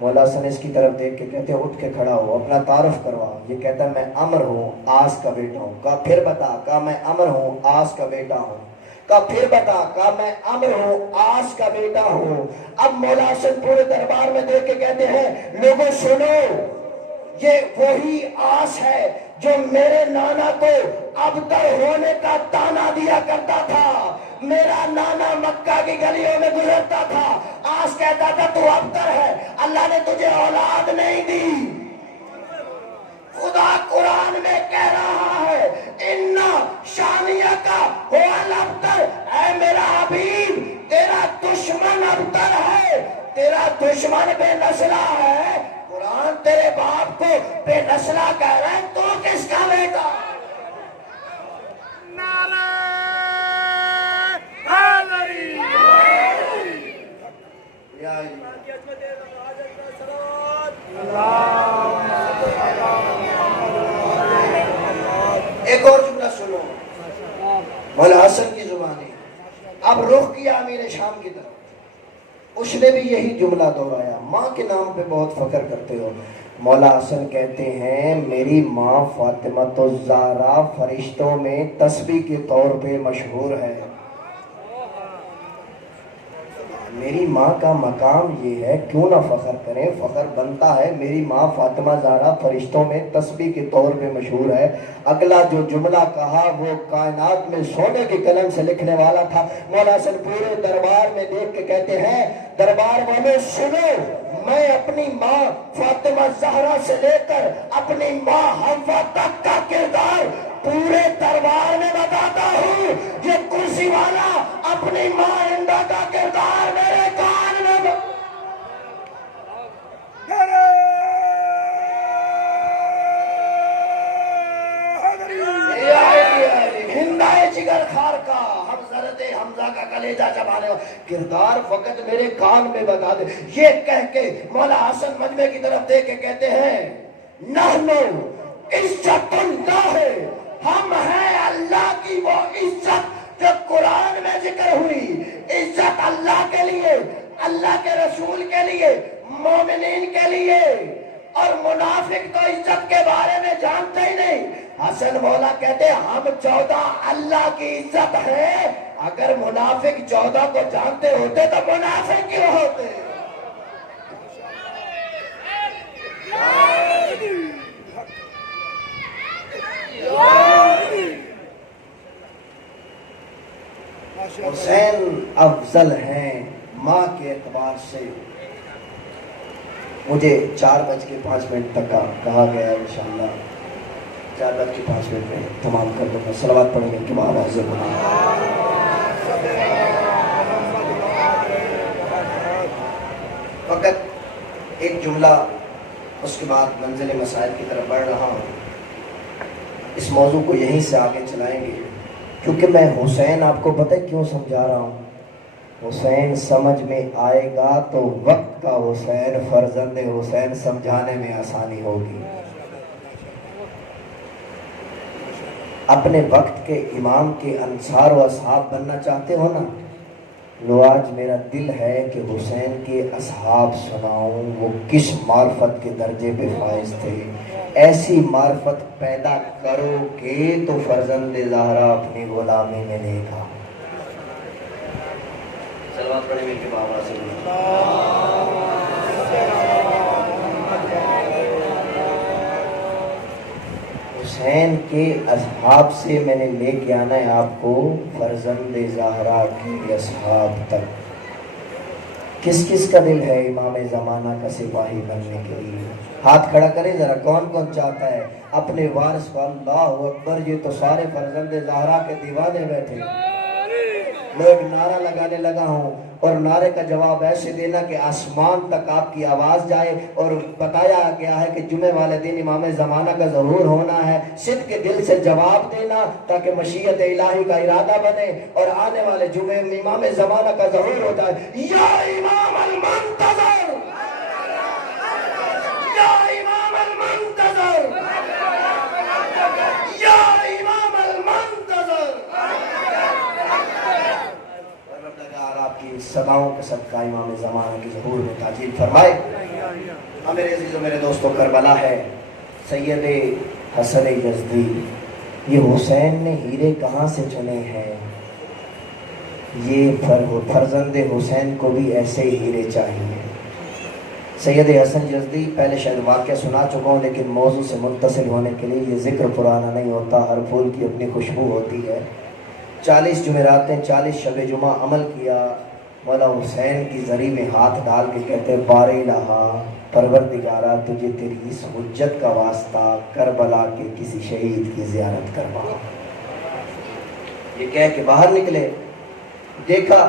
مولا حسن اس کی طرف دیکھ کے کہتے ہیں اٹھ کے کھڑا ہو، اپنا تعارف کروا۔ یہ کہتا ہے میں عمر ہوں، عاص کا بیٹا ہوں۔ کہا پھر بتا۔ کہا میں عمر ہوں، عاص کا بیٹا ہوں۔ کہا پھر بتا۔ کہا میں عمر ہوں، عاص کا بیٹا ہوں۔ اب مولا حسن پورے دربار میں دیکھ کے کہتے ہیں لوگوں سنو، یہ وہی عاص ہے جو میرے نانا کو ابتر ہونے کا تانا دیا کرتا تھا۔ میرا نانا مکہ کی گلیوں میں گزرتا تھا، عاص کہتا تھا تو ابتر ہے، اللہ نے تجھے اولاد نہیں دی۔ خدا قرآن میں کہہ رہا ہے انا شانیک هو الابتر، اے میرا حبیب تیرا دشمن ابتر ہے، تیرا دشمن بے نسلہ ہے۔ قرآن تیرے باپ کو بے نسلہ کہہ رہا ہے، تو کس کا بیٹا؟ نعرہ حیدری، ایک اور جملہ سنو مولا حسن کی زبانی۔ اب رخ کیا امیر شام کی طرف، اس نے بھی یہی جملہ دہرایا، ماں کے نام پہ بہت فخر کرتے ہو۔ مولا حسن کہتے ہیں میری ماں فاطمہ الزہرا فرشتوں میں تسبیح کے طور پہ مشہور ہے۔ میری ماں کا مقام یہ ہے، کیوں نہ فخر کریں، فخر بنتا ہے۔ میری ماں فاطمہ زہرا فرشتوں میں تسبیح کے طور پہ مشہور ہے۔ اگلا جو جملہ کہا وہ کائنات میں سونے کے قلم سے لکھنے والا تھا۔ مولا حسن پورے دربار میں دیکھ کے کہتے ہیں، دربار والوں سنو، میں اپنی ماں فاطمہ زہرا سے لے کر اپنی ماں حوا تک کا کردار پورے دربار میں بتاتا ہوں۔ یہ کرسی والا اپنی ماں ہندا کا کردار میرے کان میں ہندائے جگر خار کا حضرت حمزہ کا کلیجہ چبانے والا کردار فقط میرے کان میں بتا دے۔ یہ کہہ کے مولا حسن مجمع کی طرف دیکھ کے کہتے ہیں، نحنو عزت اللہ، ہم ہیں اللہ کی وہ عزت جو قرآن میں ذکر ہوئی۔ عزت اللہ کے لیے، اللہ کے رسول کے لیے، مومنین کے لیے، اور منافق تو عزت کے بارے میں جانتے ہی نہیں۔ حسن مولا کہتے ہیں ہم 14 اللہ کی عزت ہے۔ اگر منافق 14 کو جانتے ہوتے تو منافق کیوں ہوتے؟ حسین افضل ہیں ماں کے اعتبار سے۔ مجھے 4:05 تک کا کہا گیا ہے، انشاءاللہ 4:05 میں تمام کر دوں گا۔ صلوات پڑھیں گے کہ آواز سے فقط ایک جملہ، اس کے بعد منزل مسائل کی طرف بڑھ رہا ہوں۔ اس موضوع کو یہیں سے آگے چلائیں گے، کیونکہ میں حسین آپ کو پتہ ہے کیوں سمجھا رہا ہوں۔ حسین سمجھ میں آئے گا تو وقت کا حسین، فرزند حسین سمجھانے میں آسانی ہوگی۔ اپنے وقت کے امام کے انصار و اصحاب بننا چاہتے ہو نا، لو آج میرا دل ہے کہ حسین کے اصحاب سناؤں وہ کس معرفت کے درجے پہ فائز تھے۔ ایسی معرفت پیدا کرو گے تو فرزند زہرا اپنی غلامی میں لے گا۔ صلوات پڑھیں مل کے بابا سے۔ حسین کے اصحاب سے میں نے لے کے آنا ہے آپ کو فرزند زہرا کے اصحاب تک۔ کس کس کا دل ہے امام زمانہ کا سپاہی بننے کے لیے؟ ہاتھ کھڑا کریں ذرا، کون کون چاہتا ہے اپنے وارث کو؟ اللہ اکبر، یہ تو سارے فرزند زہرا کے دیوانے بیٹھے۔ لوگ نعرہ لگانے لگا ہوں، اور نعرے کا جواب ایسے دینا کہ آسمان تک آپ کی آواز جائے۔ اور بتایا گیا ہے کہ جمعے والے دن امام زمانہ کا ظہور ہونا ہے، صدق کے دل سے جواب دینا تاکہ مشیت الہی کا ارادہ بنے، اور آنے والے جمعے میں امام زمانہ کا ظہور ہو جائے۔ یا امام المنتظر، یا امام المنتظر، یا امام المنتظر۔ آپ کی صداؤں کے صدقہ امام زمانہ کے ظہور میں تاجیل فرمائے۔ میرے عزیزوں، میرے دوستوں، کربلا ہے، سید حسن یزدی۔ یہ حسین نے ہیرے کہاں سے چنے ہیں؟ یہ فرزند حسین کو بھی ایسے ہیرے چاہیے۔ سید حسن یزدی پہلے شاید واقعہ سنا چکا ہوں، لیکن موضوع سے متصل ہونے کے لیے یہ ذکر پرانا نہیں ہوتا، ہر پھول کی اپنی خوشبو ہوتی ہے۔ 40 جمعراتیں 40 شب جمعہ عمل کیا۔ مولا حسین کی زری میں ہاتھ ڈال کے کہتے بار الہا، پروردگارا تجھے تیری اس حجت کا واسطہ کربلا کے کسی شہید کی زیارت کروا۔ یہ کہہ کے باہر نکلے، دیکھا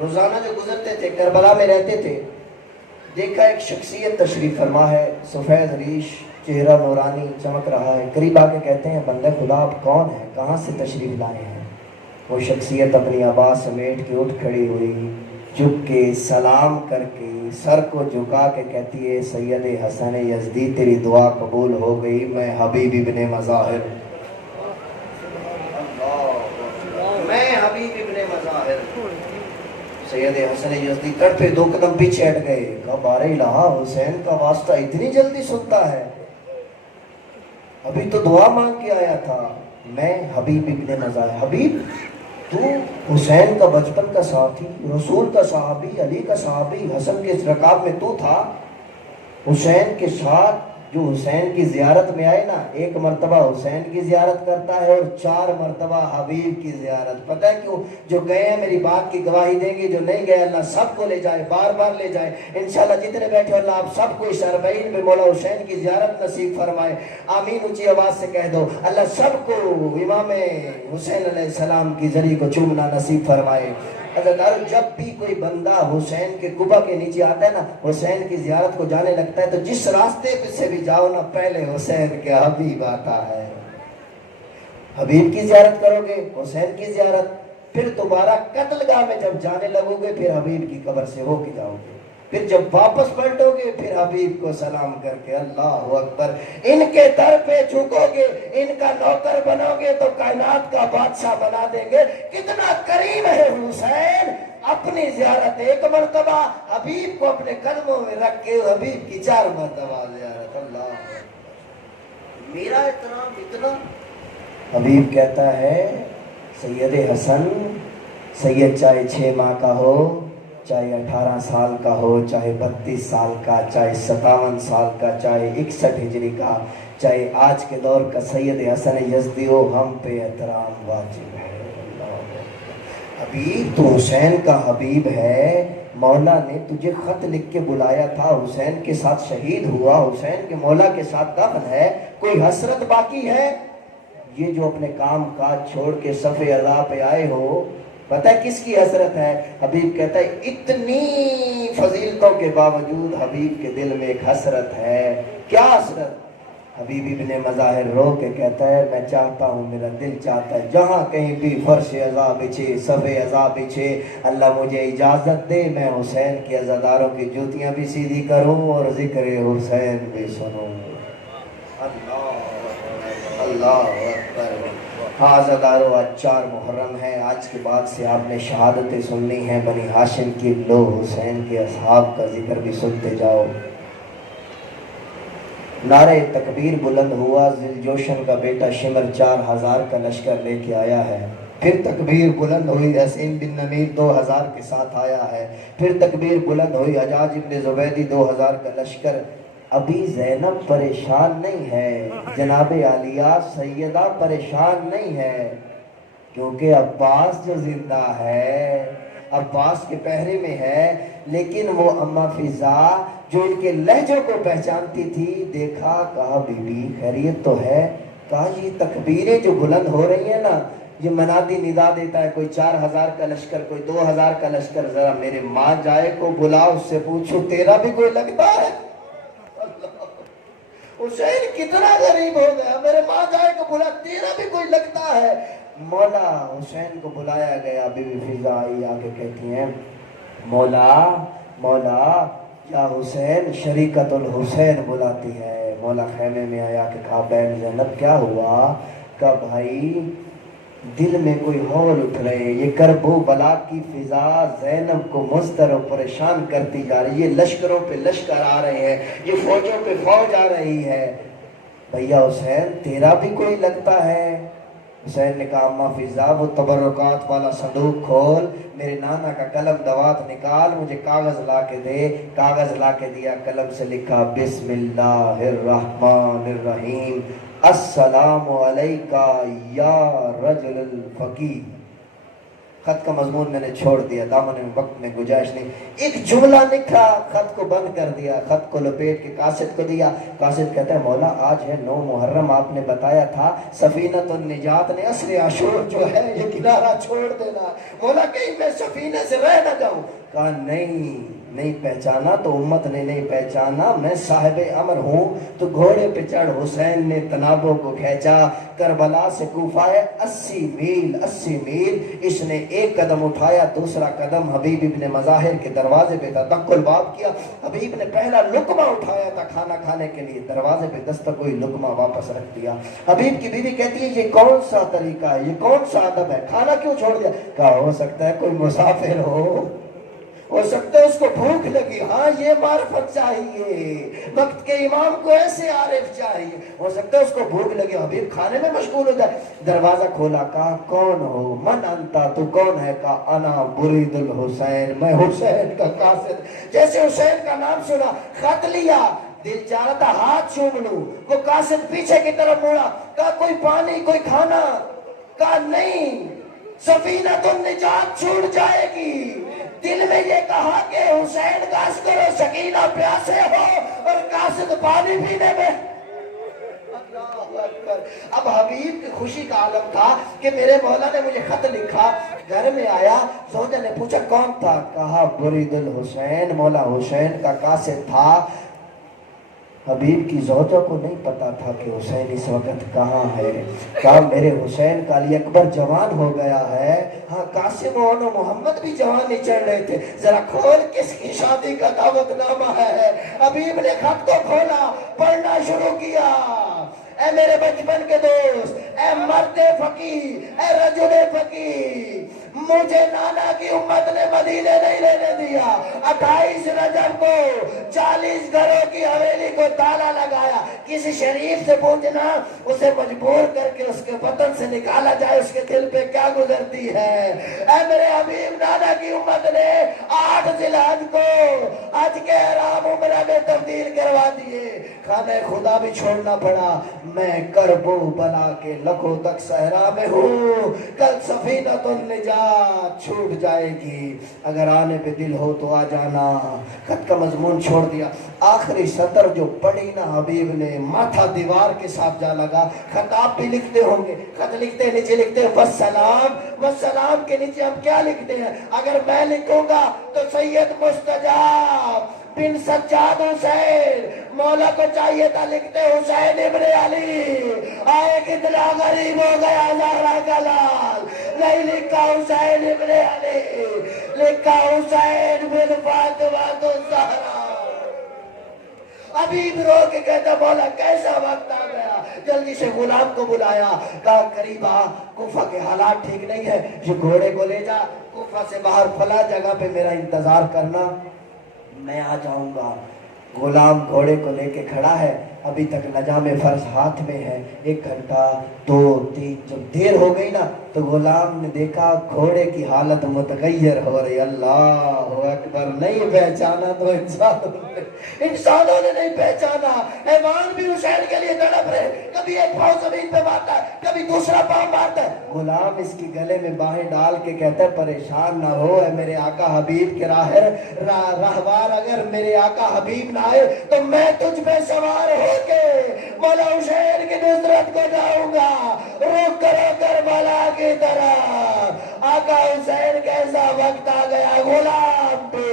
روزانہ جو گزرتے تھے کربلا میں رہتے تھے، دیکھا ایک شخصیت تشریف فرما ہے، سفید ریش، چہرہ نورانی چمک رہا ہے۔ قریب آ کے کہتے ہیں بندہ خدا آپ کون ہیں، کہاں سے تشریف لائے ہیں؟ وہ شخصیت اپنی آواز سمیٹ کے اٹھ کھڑی ہوئی، جھک کے سلام کر کے سر کو جھکا کے کہتی ہے سید حسن یزدی تیری دعا قبول ہو گئی، میں حبیب ابن مظاہر، میں حبیب ابن مظاہر۔ سید حسن یزدی تڑپے 2 قدم پیچھے ہٹ گئے، کہا بار الہا حسین کا واسطہ اتنی جلدی سنتا ہے؟ ابھی تو دعا مانگ کے آیا تھا۔ میں حبیب ابن مظاہر۔ حبیب تو حسین کا بچپن کا ساتھی، رسول کا صحابی، علی کا صحابی، حسن کے رکاب میں تو تھا، حسین کے ساتھ جو حسین کی زیارت میں آئے نا، ایک مرتبہ حسین کی زیارت کرتا ہے اور 4 مرتبہ حبیب کی زیارت. پتہ ہے کیوں؟ جو گئے ہیں میری بات کی گواہی دیں گے، جو نہیں گئے اللہ سب کو لے جائے، بار بار لے جائے. انشاءاللہ جتنے بیٹھے اللہ آپ سب کو اس 40 میں مولا حسین کی زیارت نصیب فرمائے. آمین اونچی آواز سے کہہ دو. اللہ سب کو امام حسین علیہ السلام کی زری کو چومنا نصیب فرمائے. اگر جب بھی کوئی بندہ حسین کے قبہ کے نیچے آتا ہے نا، حسین کی زیارت کو جانے لگتا ہے، تو جس راستے پہ سے بھی جاؤ نا، پہلے حسین کے حبیب آتا ہے. حبیب کی زیارت کرو گے، حسین کی زیارت، پھر دوبارہ قتل گاہ میں جب جانے لگو گے، پھر حبیب کی قبر سے ہو کے جاؤ گے. پھر جب واپس پلٹو گے، پھر حبیب کو سلام کر کے اللہ اکبر، ان کے در پہ جھکو گے، ان کا نوکر بنو گے تو کائنات کا بادشاہ بنا دیں گے. کتنا کریم ہے حسین. اپنی زیارت 1 مرتبہ، حبیب کو اپنے قدموں میں رکھ کے حبیب کی 4 مرتبہ زیارت. اللہ میرا احترام اتنا. حبیب کہتا ہے سید حسن، سید چاہے 6 ماہ کا ہو، چاہے 18 سال کا ہو، چاہے 32 سال کا، چاہے 57 سال کا، چاہے 61 ہجری کا، چاہے آج کے دور کا سید حسن یزدی ہو، ہم پہ احترام واجب ہے. حبیب تو حسین کا حبیب ہے. مولا نے تجھے خط لکھ کے بلایا تھا، حسین کے ساتھ شہید ہوا، حسین کے مولا کے ساتھ دفن ہے، کوئی حسرت باقی ہے؟ یہ جو اپنے کام کاج چھوڑ کے صف اعلیٰ پہ آئے ہو، پتہ ہے کس کی حسرت ہے؟ حبیب کہتا ہے اتنی فضیلتوں کے باوجود حبیب کے دل میں ایک حسرت ہے. کیا حسرت؟ حبیب ابن مظاہر رو کے کہتا ہے میں چاہتا ہوں، میرا دل چاہتا ہے جہاں کہیں بھی فرش عزا بچھے، صف عزا بچھے، اللہ مجھے اجازت دے میں حسین کے عزاداروں کی جوتیاں بھی سیدھی کروں اور ذکر حسین بھی سنوں. اللہ اکبر. ہاں عزادارو، آج 4 محرم ہے. آج کے بعد سے آپ نے شہادتیں سننی ہیں بنی ہاشم کی. لو حسین کے اصحاب کا ذکر بھی سنتے جاؤ. نعرہ تکبیر بلند ہوا. ذل جوشن کا بیٹا شمر 4000 کا لشکر لے کے آیا ہے. پھر تکبیر بلند ہوئی. حسین بن نمیر 2000 کے ساتھ آیا ہے. پھر تکبیر بلند ہوئی. حجاج ابن زبیدی 2000 کا لشکر. ابھی زینب پریشان نہیں ہے، جناب عالیہ سیدہ پریشان نہیں ہے، کیونکہ عباس جو زندہ ہے، عباس کے پہرے میں ہے. لیکن وہ اماں فضا جو ان کے لہجوں کو پہچانتی تھی، دیکھا، کہا بی بی خیریت تو ہے؟ کہا یہ تکبیریں جو بلند ہو رہی ہیں نا، یہ منادی ندا دیتا ہے، کوئی 4000 کا لشکر، کوئی 2000 کا لشکر، ذرا میرے ماں جائے کو بلا، اس سے پوچھو تیرا بھی کوئی لگتا ہے؟ حسین کتنا غریب ہو گیا، میرے ماں جائے کو بلا، تیرا بھی کوئی لگتا ہے؟ مولا حسین کو بلایا گیا. بی بی فضا آئی، آگے کہتی ہیں مولا مولا یا حسین، شریکت الحسین بلاتی ہے. مولا خیمے میں آیا کہ کہا بہن زینب کیا ہوا؟ کہا بھائی دل میں کوئی ہول اٹھ رہے ہیں، یہ کرب و بلا کی فضا زینب کو مضطرب و پریشان کرتی جا رہی ہے. لشکروں پہ لشکر آ رہے ہیں، یہ فوجوں پہ فوج آ رہی ہے. بھیا حسین تیرا بھی کوئی لگتا ہے؟ حسین نے کہا اماں فضا وہ تبرکات والا صندوق کھول، میرے نانا کا قلم دوات نکال، مجھے کاغذ لا کے دے. کاغذ لا کے دیا، قلم سے لکھا بسم اللہ الرحمن الرحیم، السلام علیکہ یا رجل الفقی. خط کا مضمون میں نے چھوڑ دیا، دامن میں وقت میں گنجائش نہیں. ایک جملہ لکھا، خط کو بند کر دیا، خط کو لپیٹ کے قاصد کو دیا. قاصد کہتا ہے مولا آج ہے 9 محرم، آپ نے بتایا تھا سفینۃ النجات نے عصر عاشور جو ہے یہ کنارہ چھوڑ دینا، مولا کہیں میں سفینے سے رہ نہ جاؤں. کہا نہیں پہچانا تو امت نے نہیں پہچانا، میں صاحب امر ہوں. تو گھوڑے پہ چڑھ حسین نے تنابوں کو کھینچا. کربلا سے کوفہ 80 میل. اس نے ایک قدم اٹھایا، دوسرا قدم حبیب ابن مظاہر کے دروازے پہ تھا، دق الباب کیا. حبیب نے پہلا لقمہ اٹھایا تھا کھانا کھانے کے لیے، دروازے پہ دستک ہوئی، لقمہ واپس رکھ دیا. حبیب کی بیوی کہتی ہے یہ کون سا طریقہ ہے، یہ کون سا ادب ہے، کھانا کیوں چھوڑ دیا؟ کہا ہو سکتا ہے کوئی مسافر ہو. ہو سکتا ہے اس کو بھوک لگی، ہاں یہ معرفت چاہیے، وقت کے امام کو ایسے عارف چاہیے، ہو سکتا ہے اس کو بھوک لگی، حبیب کھانے میں مشغول ہو جائے۔ دروازہ کھولا، کہا کون ہو؟ من انتا، تو کون ہے؟ کہا انا برید الحسین، میں حسین کا قاصد۔ جیسے حسین کا نام سنا، خط لیا، دل چاہ رہا تھا ہاتھ چوم لوں، وہ قاصد پیچھے کی طرف موڑا، کہا کوئی پانی کوئی کھانا؟ کہا نہیں، سفینۃ النجات چھوٹ جائے گی۔ دل میں یہ کہا کہ حسین کا عسکر و سکینہ پیاسے ہو اور قاصد پانی پینے میں۔ اللہ اکبر۔ اب حبیب کی خوشی کا عالم تھا کہ میرے مولا نے مجھے خط لکھا۔ گھر میں آیا، زوجہ نے پوچھا کون تھا؟ کہا برید الحسین، مولا حسین کا قاصد تھا۔ حبیب کی زوجہ کو نہیں پتا تھا کہ حسین اس وقت کہاں ہے۔ کہا میرے حسین کا علی اکبر جوان ہو گیا ہے، ہاں قاسم و محمد بھی جوان ہی چڑھ رہے تھے، ذرا کھول کس کی شادی کا دعوت نامہ ہے۔ حبیب نے خط کو کھولا، پڑھنا شروع کیا۔ اے میرے بچپن کے دوست، اے مرد فقیر، اے رجل فقیر، مجھے نانا کی امت نے مدینے نہیں رہنے دیا۔ 28 رجب کو 40 گھروں کی حویلی کو تالا لگایا۔ کسی شریف سے پوچھنا، اسے مجبور کر کے اس کے وطن سے نکالا جائے، اس کے دل پہ کیا گزرتی ہے۔ اے میرے حبیب، نانا کی امت نے 8 ذی الحج کو حج کے احرام عمرہ میں تبدیل کروا دیے۔ خانہ خدا بھی چھوڑنا پڑا۔ میں کرب و بلا کے لکھوں تک صحرا میں ہوں، کل سفینۃ النجات چھوٹ جائے گی، اگر آنے پہ دل ہو تو آ جانا۔ خط کا مضمون چھوڑ دیا۔ آخری سطر جو پڑھی نا حبیب نے، ماتھا دیوار کے ساتھ جا لگا۔ خط آپ بھی لکھتے ہوں گے، خط لکھتے نیچے لکھتے ہیں والسلام، والسلام کے نیچے ہم کیا لکھتے ہیں؟ اگر میں لکھوں گا تو سید مستجاب بن سجاد حسین، مولا کو چاہیے تھا لکھتے حسین ابن علی، آئے کتنا غریب ہو گیا زہرا کا لال، نہیں لکھا حسین ابن علی، لکھا حسین بن فاطمہ الزہرا۔ ابھی رو کے کہتا مولا کیسا وقت آ گیا۔ جلدی سے غلام کو بلایا، کہا قریب آ، کوفہ کے حالات ٹھیک نہیں ہے، یہ گھوڑے کو لے جا، کوفہ سے باہر فلاں جگہ پہ میرا انتظار کرنا، میں آ جاؤں گا۔ غلام گھوڑے کو لے کے کھڑا ہے، ابھی تک نجام فرض ہاتھ میں ہے۔ 1 گھنٹہ 2 3 جب دیر ہو گئی نا تو غلام نے دیکھا گھوڑے کی حالت متغیر ہو رہی۔ اللہ اکبر۔ نہیں پہچانا تو انسانوں نے نہیں پہچانا۔ حیوان بھی حسین کے لیے تڑپ رہے، کبھی ایک پاؤں زمین پہ مارتا ہے، کبھی دوسرا پاؤں مارتا ہے۔ غلام اس کی گلے میں باہیں ڈال کے کہتا ہے پریشان نہ ہو، اے میرے آقا حبیب کے راہوار، اگر میرے آقا حبیب نہ آئے تو میں تجھ پہ سوار ہو کے مولا حسین کی نصرت کو جاؤں گا۔ رک کرو کربلا کی طرف، آقا حسین کیسا وقت آ گیا، غلام پہ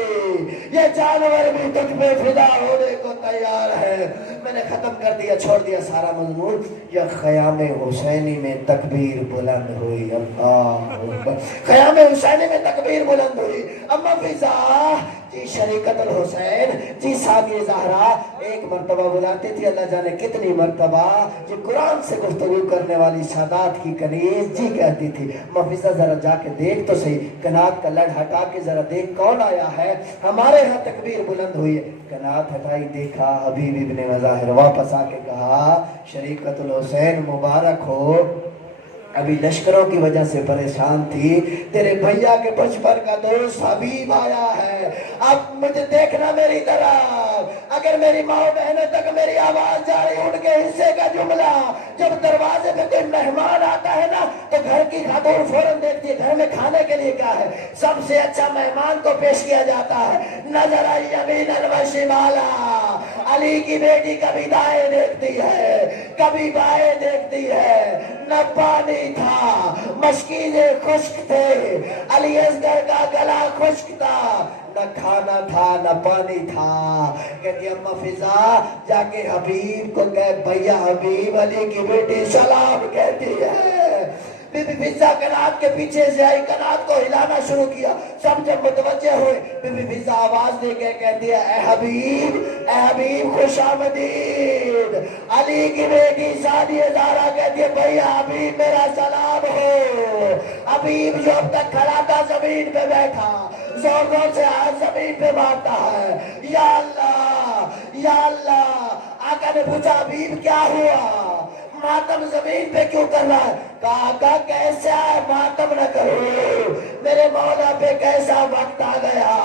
یہ جانور بھی تجھ پہ فدا ہونے کو تیار ہے۔ میں نے ختم کر دیا، چھوڑ دیا سارا مضمون۔ یا خیام حسینی میں تکبیر بلند ہوئی، اللہ اکبر۔ خیام حسینی میں تکبیر بلند ہوئی۔ اما فضا جی شریکت الحسین جی ساقی زہرا ایک مرتبہ بلاتی تھی، اللہ جانے کتنی مرتبہ، جو قرآن سے گفتگو کرنے والی سادات کی کنیز جی کہتی تھی مفیزہ ذرا جا کے دیکھ تو صحیح، کنات کا لڑ ہٹا کے ذرا دیکھ کون آیا ہے، ہمارے ہاں تکبیر بلند ہوئی ہے۔ کنات ہٹائی، دیکھا حبیب ابن مظاہر، واپس آ کے کہا شریکت الحسین مبارک ہو، ابھی لشکروں کی وجہ سے پریشان تھی، تیرے بھیا کے بچپن کا دوست حبیب آیا ہے، اب مجھے دیکھنا میری طرف، اگر میری ماں بہنوں تک میری آواز جا رہی، ان کے حصے کا جملہ، جب دروازے پہ کوئی مہمان آتا ہے نا تو گھر کی خاتون فوراً دیکھتی ہے گھر میں کھانے کے لیے کیا ہے، سب سے اچھا مہمان کو پیش کیا جاتا ہے، نظر آئی یمیناً و شمالا، علی کی بیٹی کبھی دائیں دیکھتی ہے کبھی بائیں دیکھتی ہے، نہ پانی تھا، مشکیزیں خشک تھے، علی اصغر کا گلا خشک تھا، نہ کھانا تھا نہ پانی تھا۔ کہتی اما فضا جا کے حبیب کو کہے بھیا حبیب علی کی بیٹی سلام کہتی ہے۔ بی بی فضا کنات کے پیچھے سے آئی, کنات کو ہلانا شروع کیا. سب جب متوجہ ہوئے, بی بی فضا آواز دے کے کہتی ہے اے حبیب خوش آمدید. علی کی بیٹی ثانیہ زہرا کہتی ہے بھیا حبیب میرا سلام ہو. حبیب جو اب تک کھڑا تھا زمین پہ بیٹھا, زور زور سے ہاتھ زمین پہ مارتا ہے, یا اللہ. آقا نے پوچھا حبیب کیا ہوا, ماتم زمین پہ کیوں کر رہا ہے؟ کہا آقا کیسا ہے ماتم نہ کرو, میرے مولا پہ کیسا وقت آ گیا.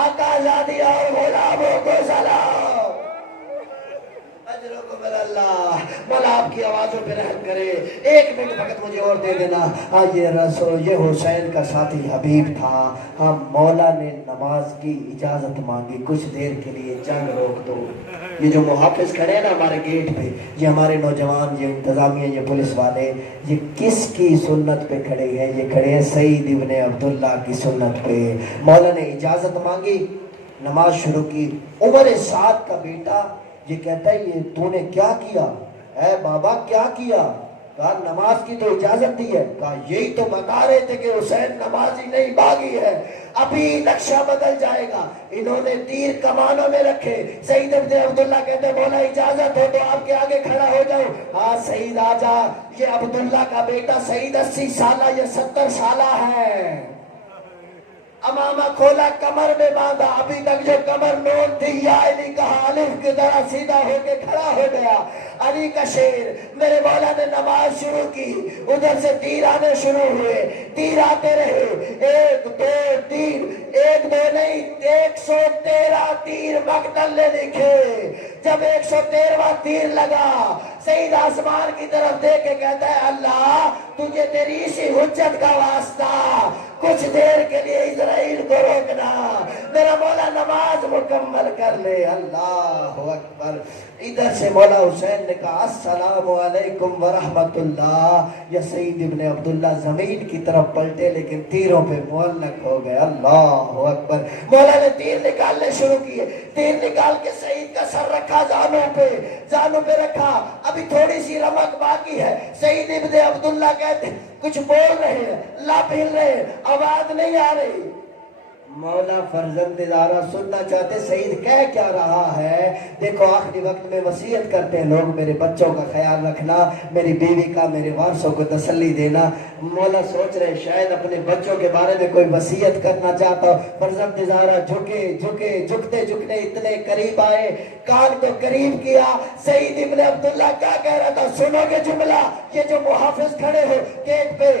آقا آزادی اور غلاموں کو سلام. اجرکم اللہ. مولا آپ کی آوازوں پہ رحم کرے. ایک منٹ فقط مجھے اور دے دینا. یہ رسول یہ حسین کا ساتھی حبیب تھا. ہاں مولا نے نماز کی اجازت مانگی, کچھ دیر کے لیے جنگ روک دو. یہ جو محافظ کھڑے ہیں نا ہمارے گیٹ پہ, یہ ہمارے نوجوان, یہ انتظامیہ, یہ پولیس والے, یہ کس کی سنت پہ کھڑے ہیں؟ یہ کھڑے ہیں سعید ابن عبداللہ کی سنت پہ. مولا نے اجازت مانگی, نماز شروع کی. عمر سعد کا بیٹا یہ کہتا ہے یہ تو نے کیا کیا؟ اے بابا کیا کیا؟ کہا نماز کی تو اجازت دی ہے. کہا یہی تو بتا رہے تھے کہ حسین نمازی نہیں باغی ہے, ابھی نقشہ بدل جائے گا. انہوں نے تیر کمانوں میں رکھے. سعید ابن عبداللہ کہتے ہیں مولا اجازت ہو تو آپ کے آگے کھڑا ہو جاؤ. ہاں سعید آجا. یہ عبداللہ کا بیٹا سعید 80 سالہ یہ 70 سالہ ہے. امامہ کھولا, کمر میں باندھا, ابھی تک جو کمر نون تھی یا علی کہا الف کی طرح سیدھا ہو کے کھڑا ہو گیا. علی کا شیر. میرے مولا نے نماز شروع کی, ادھر سے تیر آنے شروع ہوئے, تیر آتے رہے, 1 2 3, 1 2 نہیں 113 تیر مقتل نے دکھے. جب 113واں تیر لگا, سعید آسمان کی طرف دیکھ کے کہتا ہے اللہ تجھے تیری اسی حجت کا واسطہ کچھ دیر کے لیے اسرائیل کو روکنا, میرا مولا نماز مکمل کر لے. اللہ اکبر. ادھر سے مولا حسین نے کہا السلام علیکم ورحمت اللہ. یا سعید ابن عبداللہ زمین کی طرف پلٹے لیکن تیروں پہ معلق ہو گئے. اللہ اکبر. مولا نے تیر نکالنے شروع کیے, تیر نکال کے سعید کا سر رکھا زانوں پہ رکھا. ابھی تھوڑی سی رمق باقی ہے. سعید ابن عبداللہ کہتے کچھ بول رہے ہیں, لب ہل رہے ہیں, آواز نہیں آ رہی. مولا فرزند زہرا سننا چاہتے سعید کہہ کیا رہا ہے. دیکھو آخری وقت میں وصیت کرتے ہیں لوگ میرے بچوں کا خیال رکھنا, میری بیوی کا, میرے وارثوں کو تسلی دینا. مولا سوچ رہے شاید اپنے بچوں کے بارے میں کوئی وصیت کرنا چاہتا ہو. فرزند زہرا جھکتے اتنے قریب آئے, کان کو قریب کیا. سعید ابن عبداللہ کیا کہہ رہا تھا سنو گے جملہ. یہ جو محافظ کھڑے ہو گیٹ پہ,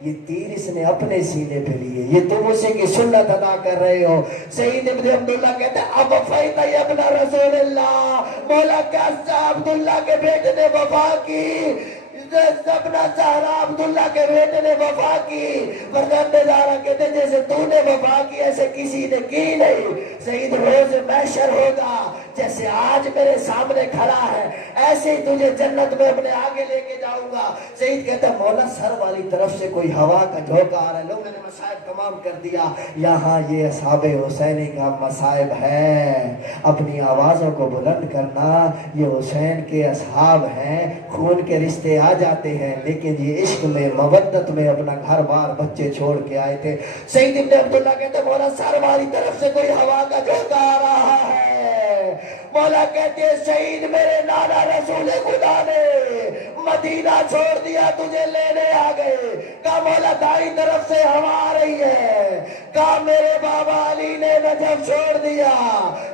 یہ تیر اس نے اپنے سینے پہ لیے, یہ تم اسی کی سنت ادا کر رہے ہو. سعید ابن عبداللہ کہتے ہیں اب فیض ابن رسول اللہ. مولا کیا عبداللہ کے بیٹے نے وفا کی, زبنہ زہرا عبداللہ کے بیٹے نے وفا کی. فرزند زہرا کہتے جیسے تو نے وفا کی ایسے کسی نے کی نہیں. سعید روز محشر ہوگا جیسے آج میرے سامنے کھڑا ہے ایسے ہی تجھے جنت میں اپنے آگے لے کے جاؤں گا. سعید کہتا ہے مولا سر والی طرف سے کوئی ہوا کا جھونکا آ رہا ہے. لوگ میں نے مصائب تمام کر دیا. یہاں یہ اصحاب حسینی کا مصائب ہے, اپنی آوازوں کو بلند کرنا. یہ حسین کے اصحاب ہیں, خون کے رشتے آ جاتے ہیں لیکن یہ عشق میں مودت میں اپنا گھر بار بچے چھوڑ کے آئے تھے. سعید ابن عبداللہ کہتے ہیں مولا سر والی طرف سے کوئی ہوا کا جھونکا آ رہا ہے. مولا کہتے ہیں شہید میرے نانا رسول خدا نے مدینہ چھوڑ دیا تجھے لینے آ گئے. کہا مولا دائیں طرف سے ہوا آ رہی ہے. کہا میرے بابا علی نے نجف چھوڑ دیا,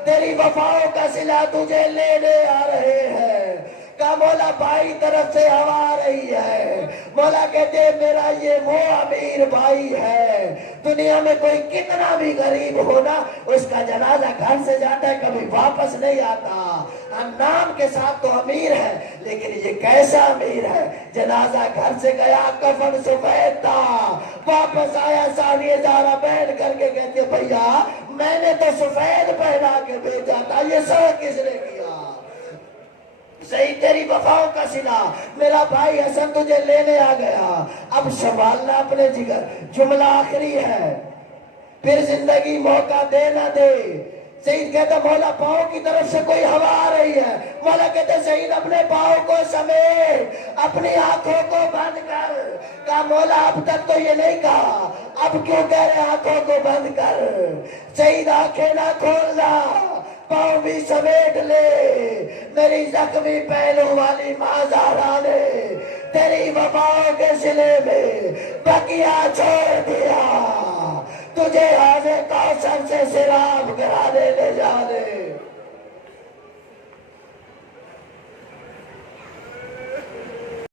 تیری وفاؤں کا صلہ تجھے لینے آ رہے ہیں. کہا مولا بھائی طرف سے ہوا آ رہی ہے. مولا کہتے ہیں میرا یہ وہ امیر بھائی ہے, دنیا میں کوئی کتنا بھی غریب ہونا اس کا جنازہ گھر سے جاتا ہے کبھی واپس نہیں آتا. نام کے ساتھ تو امیر ہے لیکن یہ کیسا امیر ہے, جنازہ گھر سے گیا کفن سفید تھا, واپس آیا ثانیہ زہرا بیٹھ کر کے کہتے بھیا میں نے تو سفید پہنا کے بھیجا تھا, یہ سب کس نے کیا؟ صحیح تیری وفاؤں کا صلہ, میرا بھائی حسن تجھے لینے آ گیا, اب سنبھالنا اپنے جگر. جملہ آخری ہے, پھر زندگی موقع دے نہ دے. سعید کہتا مولا پاؤں کی طرف سے کوئی ہوا آ رہی ہے. مولا کہتے سعید اپنے پاؤں کو سمیٹ, اپنی آنکھوں کو بند کر, کہا مولا اب تک تو یہ نہیں کہا، اب کیوں کہہ رہے آنکھوں کو بند کر؟ سعید آنکھیں نہ کھولنا، پاؤں بھی سمیٹ لے، میری زخمی پہلو والی ماں زہرا نے تیری وفاؤں کے سلے میں بقیہ چھوڑ دیا، تجھے حوض کوثر سے سرا